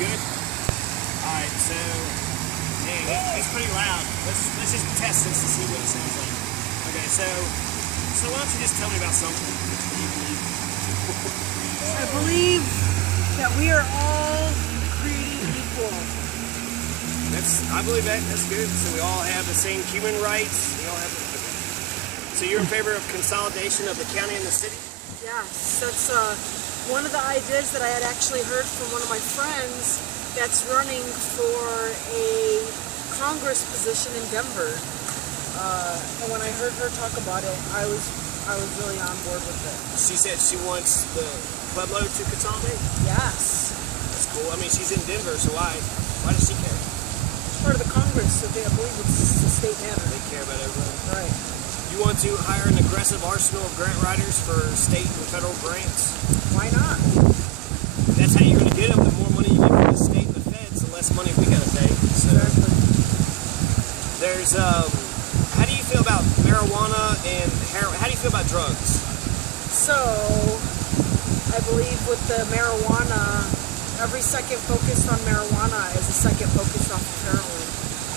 good? Alright, so man, it's pretty loud. Let's just test this to see what it sounds like. Okay, so why don't you just tell me about something? I believe that we are all created equal. I believe that. That's good. So we all have the same human rights. We all have. Okay. So you're in favor of consolidation of the county and the city? Yes, that's one of the ideas that I had actually heard from one of my friends that's running for a Congress position in Denver. And when I heard her talk about it, I was really on board with it. She said she wants the Pueblo to consolidate? Yes. That's cool. I mean, she's in Denver, so why does she care? It's part of the Congress, so I believe it's a state matter. They care about everyone. Right. You want to hire an aggressive arsenal of grant writers for state and federal grants? Why not? That's how you're going to get them. The more money you get from the state and the feds, the less money we got to pay. So exactly. There's, how do you feel about marijuana and heroin? How do you feel about drugs? So, I believe with the marijuana, every second focused on marijuana is a second focused off of heroin.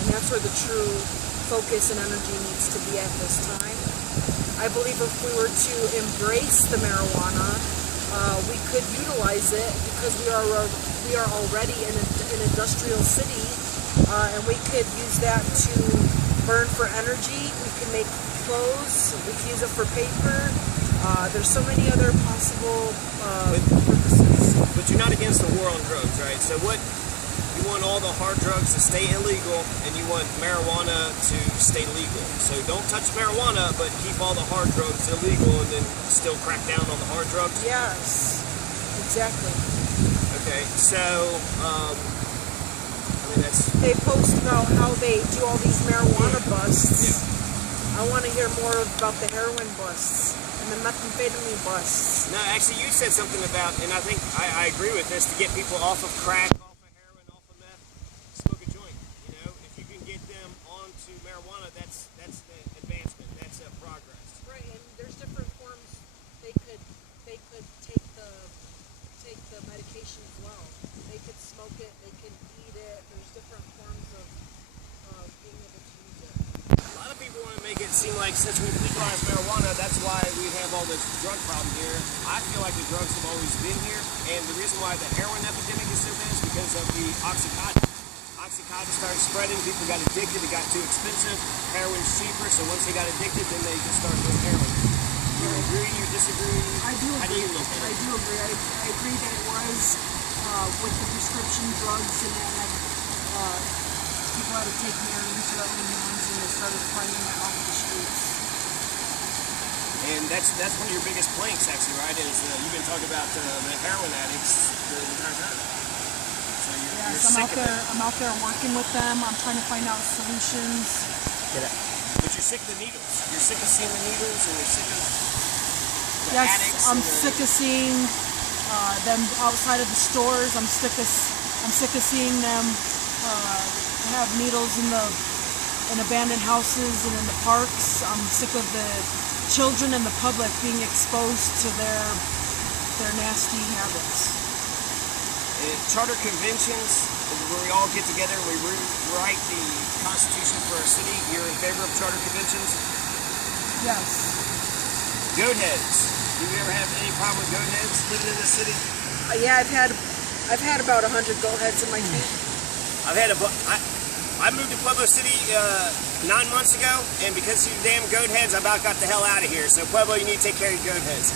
And that's where the true focus and energy needs to be at this time. I believe if we were to embrace the marijuana, we could utilize it because we are already in an industrial city, and we could use that to burn for energy. We can make clothes. We can use it for paper. There's so many other possible purposes. But you're not against the war on drugs, right? So you want all the hard drugs to stay illegal, and you want marijuana to stay legal. So don't touch marijuana, but keep all the hard drugs illegal, and then still crack down on the hard drugs? Yes, exactly. Okay, so, I mean, that's... They post about how they do all these marijuana busts. Yeah. I want to hear more about the heroin busts and the methamphetamine busts. No, actually, you said something about, and I think I agree with this, to get people off of crack, off of heroin, off of meth, smoke a joint. You know, if you can get them onto marijuana, that's the advancement. That's progress. Right, and there's different forms they could take the medication as well. They could smoke it, they could eat it. There's different forms of being able to use it. A lot of people want to make it seem like since we've legalized marijuana, that's why we have all this drug problem here. I feel like the drugs have always been here, and the reason why the heroin epidemic is so bad is because of the Oxycontin. Oxycontin started spreading, people got addicted, it got too expensive, heroin's cheaper, so once they got addicted, then they just started doing heroin. You agree, you disagree? I do agree. How do you look at it? I do agree. I agree that it was with the prescription drugs and that people had to take matters into their own hands and they started finding that off the streets. And that's one of your biggest planks, actually, right? Is you've been talking about the heroin addicts the entire time. So you're sick of it. I'm out there working with them. I'm trying to find out solutions. Get it. But you're sick of the needles. You're sick of seeing the needles, and you're sick of the yes, addicts. I'm sick of seeing them outside of the stores. I'm sick of seeing them have needles in abandoned houses and in the parks. I'm sick of the children and the public being exposed to their nasty habits. Charter conventions, where we all get together and we rewrite the Constitution for our city. You're in favor of charter conventions? Yes. Goat heads. Do you ever have any problem with goat heads living in the city? Yeah, I've had about 100 goat heads in my feet. I moved to Pueblo City 9 months ago, and because of you damn goat heads, I about got the hell out of here. So Pueblo, you need to take care of your goat heads.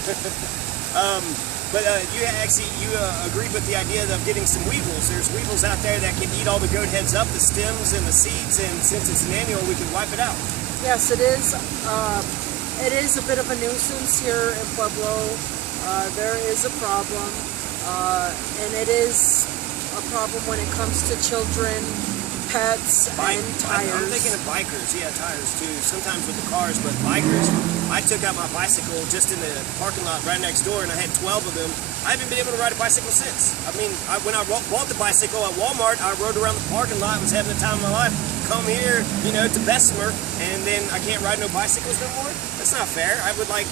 But you agreed with the idea of getting some weevils. There's weevils out there that can eat all the goat heads up, the stems and the seeds, and since it's an annual, we can wipe it out. Yes, it is. It is a bit of a nuisance here in Pueblo. There is a problem, and it is a problem when it comes to children, pets, and tires. I'm thinking of bikers, yeah, tires too, sometimes with the cars, but bikers. I took out my bicycle just in the parking lot right next door, and I had 12 of them. I haven't been able to ride a bicycle since. I mean, when I bought the bicycle at Walmart, I rode around the parking lot, was having the time of my life. come here, you know, to Bessemer, and then I can't ride no bicycles no more. That's not fair. I would like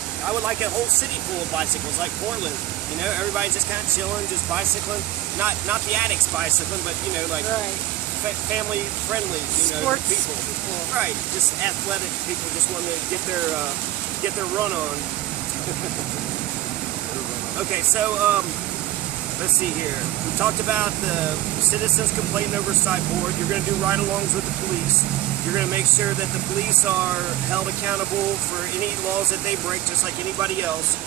a whole city full of bicycles, like Portland. You know, everybody's just kind of chilling, just bicycling. Not the addicts bicycling, but you know, like family friendly, you know, sports people. Right, just athletic people, just want to get their run on. Okay, so let's see here. We talked about the Citizens Complaint Oversight Board. You're going to do ride-alongs with the police. You're going to make sure that the police are held accountable for any laws that they break, just like anybody else.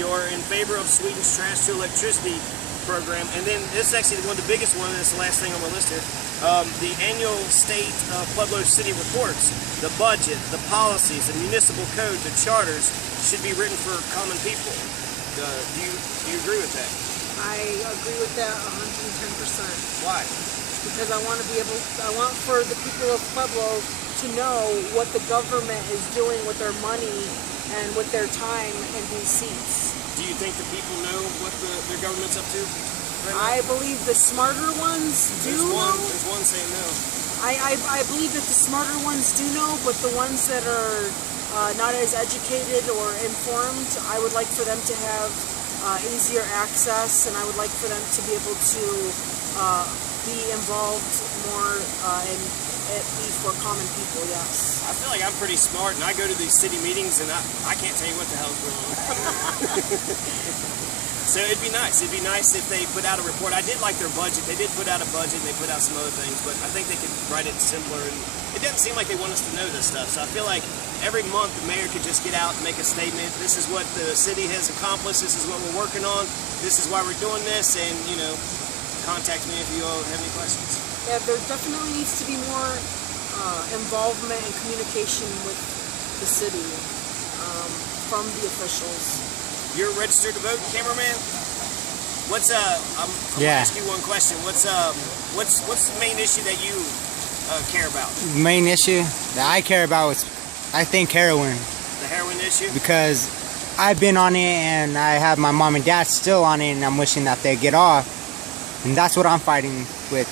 You're in favor of Sweden's trash to electricity program. And then this is actually one of the biggest ones, and it's the last thing on my list here. The annual State of Pueblo City reports, the budget, the policies, the municipal code, the charters should be written for common people. Do you agree with that? I agree with that 110%. Why? Because I want for the people of Pueblo to know what the government is doing with their money and with their time in these seats. Do you think the people know what their government's up to? I believe the smarter ones do know. There's one saying no. I believe that the smarter ones do know, but the ones that are not as educated or informed, I would like for them to have easier access, and I would like for them to be able to be involved more and be for common people, yes. I feel like I'm pretty smart, and I go to these city meetings, and I can't tell you what the hell's going on. So it'd be nice. It'd be nice if they put out a report. I did like their budget. They did put out a budget, and they put out some other things, but I think they could write it simpler. And it doesn't seem like they want us to know this stuff. So I feel like every month the mayor could just get out and make a statement. This is what the city has accomplished. This is what we're working on. This is why we're doing this. And, you know, contact me if you all have any questions. Yeah, there definitely needs to be more involvement and communication with the city from the officials. You're registered to vote, cameraman? What's I'm gonna ask you one question. What's the main issue that you care about? The main issue that I care about is, I think, heroin. The heroin issue? Because I've been on it, and I have my mom and dad still on it, and I'm wishing that they get off. And that's what I'm fighting with.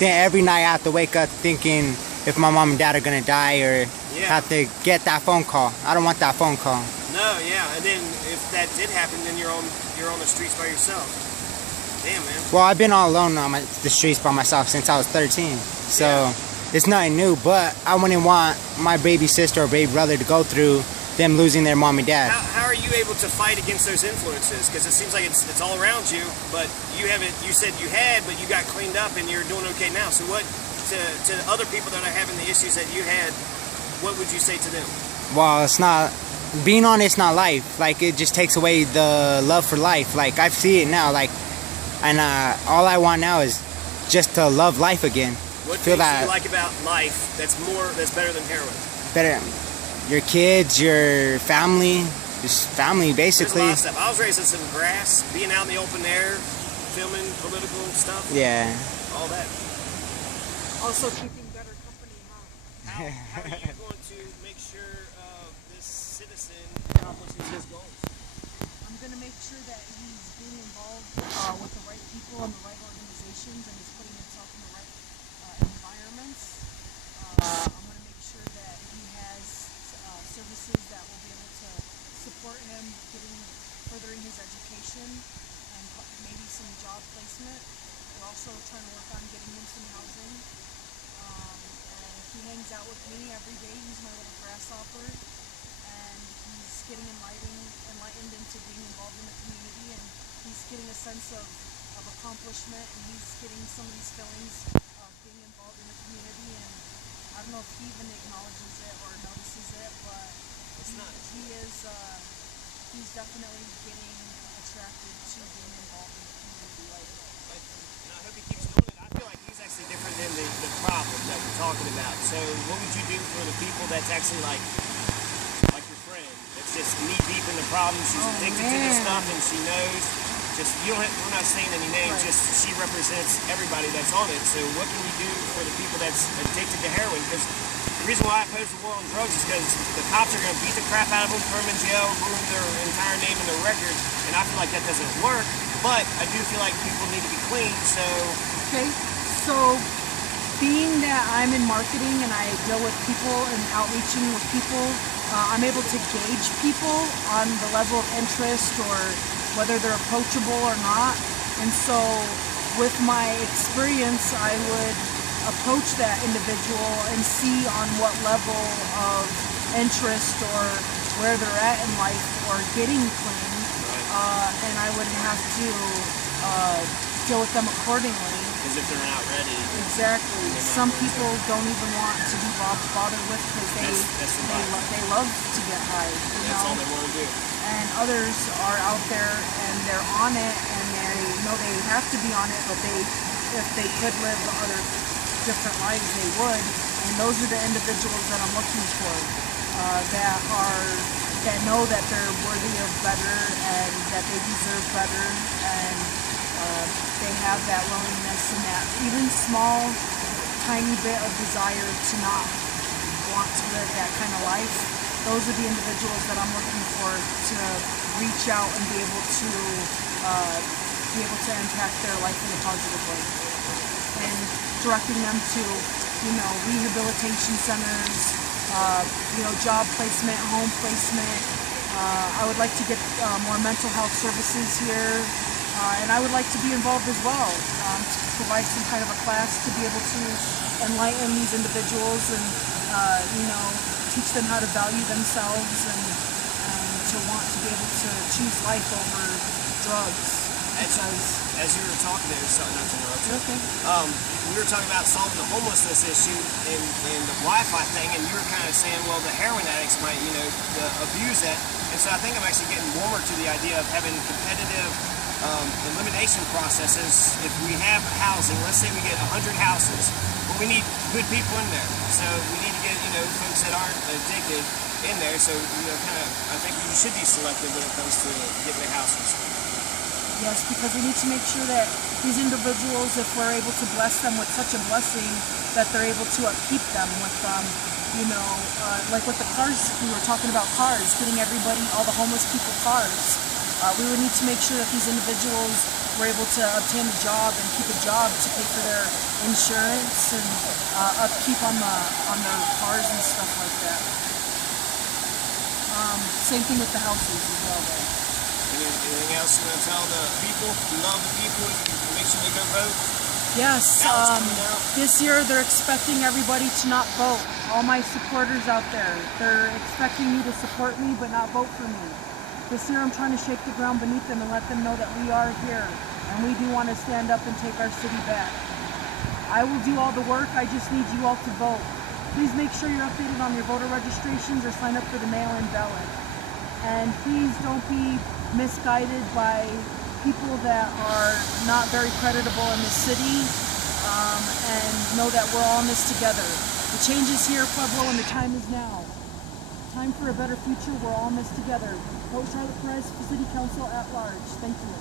Then every night I have to wake up thinking if my mom and dad are gonna die, or have to get that phone call. I don't want that phone call. No, yeah, and then if that did happen, then you're on the streets by yourself. Damn, man. Well, I've been all alone on the streets by myself since I was 13, so it's nothing new. But I wouldn't want my baby sister or baby brother to go through them losing their mom and dad. How are you able to fight against those influences? Because it seems like it's all around you, but you haven't. You said you had, but you got cleaned up and you're doing okay now. So what to other people that are having the issues that you had? What would you say to them? Well, it's not. Being on it's not life. Like, it just takes away the love for life. Like, I see it now. Like, and all I want now is just to love life again. What do you like about life that's better than heroin? Better, your kids, your family, just family basically. There's a lot of stuff. I was raised in some grass, being out in the open air, filming political stuff. Yeah. All that. Also keeping better company, huh? How are you going to make sure this citizen accomplishes his goals? I'm going to make sure that he's being involved with the right people and the right organizations, and he's putting himself in the right environments. I'm going to make sure that he has services that will be able to support him furthering his education and maybe some job placement. We're also trying to work on getting him some housing. And he hangs out with me every day. He's my little grasshopper, and he's getting enlightened into being involved in the community, and he's getting a sense of accomplishment, and he's getting some of these feelings of being involved in the community. And I don't know if he even acknowledges it or notices it, but he's definitely getting attracted to being involved in the community. And I hope he keeps doing it. I feel like he's actually different than the problem that we're talking about. So what would you do for the people that's actually like your friend, that's just knee deep in the problem? She's addicted to this stuff, and she knows. We're not saying any names. Right. Just she represents everybody that's on it. So what can you do for the people that's addicted to heroin? Because the reason why I oppose the war on drugs is because the cops are going to beat the crap out of them, throw them in jail, ruin their entire name and their record, and I feel like that doesn't work. But I do feel like people need to be clean. So okay, so being that I'm in marketing and I deal with people and outreaching with people, I'm able to gauge people on the level of interest or whether they're approachable or not. And so with my experience, I would approach that individual and see on what level of interest or where they're at in life or getting clean, and I would have to deal with them accordingly. Because if they're not ready. Exactly. Some people don't even want to be bothered with because they love to get high. That's all they want to do. And others are out there and they're on it and they know they have to be on it, but if they could live other different lives, they would. And those are the individuals that I'm looking for, that know that they're worthy of better and that they deserve better, and they have that willingness and that even small, tiny bit of desire to not want to live that kind of life. Those are the individuals that I'm looking for to reach out and be able to impact their life in a positive way, and directing them to, rehabilitation centers, job placement, home placement. I would like to get more mental health services here, and I would like to be involved as well, to provide some kind of a class to be able to enlighten these individuals and teach them how to value themselves and to want to be able to choose life over drugs. As you were talking there, sorry not to interrupt you. Okay. We were talking about solving the homelessness issue and the Wi-Fi thing, and you were kind of saying, well, the heroin addicts might, abuse that. And so I think I'm actually getting warmer to the idea of having competitive elimination processes. If we have housing, let's say we get 100 houses, well, we need good people in there. So we need to get, folks that aren't addicted in there. So, I think you should be selective when it comes to getting the houses. Yes, because we need to make sure that these individuals, if we're able to bless them with such a blessing, that they're able to upkeep them with, like with the cars, we were talking about cars, getting everybody, all the homeless people cars. We would need to make sure that these individuals were able to obtain a job and keep a job to pay for their insurance and upkeep on their cars and stuff like that. Same thing with the houses as well, though. Anything else you want to tell the people? You love the people, make sure they go vote? Yes, this year they're expecting everybody to not vote. All my supporters out there, they're expecting you to support me but not vote for me. This year I'm trying to shake the ground beneath them and let them know that we are here and we do want to stand up and take our city back. I will do all the work, I just need you all to vote. Please make sure you're updated on your voter registrations or sign up for the mail-in ballot. And please don't be misguided by people that are not very creditable in the city, and know that we're all in this together. The change is here, Pueblo, and the time is now. Time for a better future. We're all in this together. Vote Charlotte Perez for City Council at large. Thank you.